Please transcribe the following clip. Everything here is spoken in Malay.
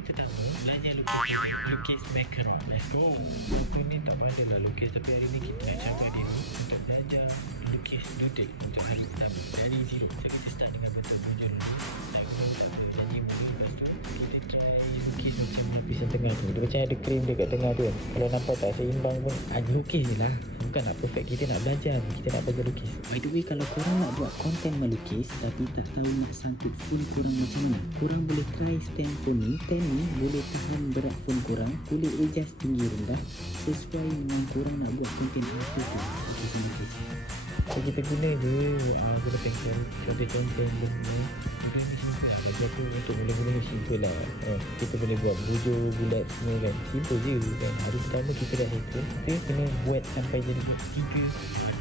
Hari pertama belajar lukis macaron. Let's go. Aku ni tak pandai lah lukis, tapi hari ni kita nak cabar dia untuk belajar lukis doodle untuk hari pertama dari zero. So kita start dengan betul bujur dulu. Janji mula, lepas tu kita try lukis macam lapisan tengah tu. Dia macam ada krim dekat tengah tu kan. Kalau nampak tak seimbang pun, lukis je lah. Bukan nak perfect, kita nak belajar, kita nak belajar lukis. By the way, kalau korang nak buat konten melukis tapi tak tahu nak sangkut phone korang macam mana, korang boleh try stand phone ni. Stand ni boleh tahan berat phone korang, boleh adjust tinggi rendah sesuai dengan korang nak buat konten apa tu. So kita guna je guna pensel. Contoh-contoh benda ni simple lah. Bagi aku untuk mula-mula ni simple lah. Kita boleh buat bujur, bulat semua kan. Simple je kan. Hari pertama kita dah settle, kita kena buat sampai jadi 3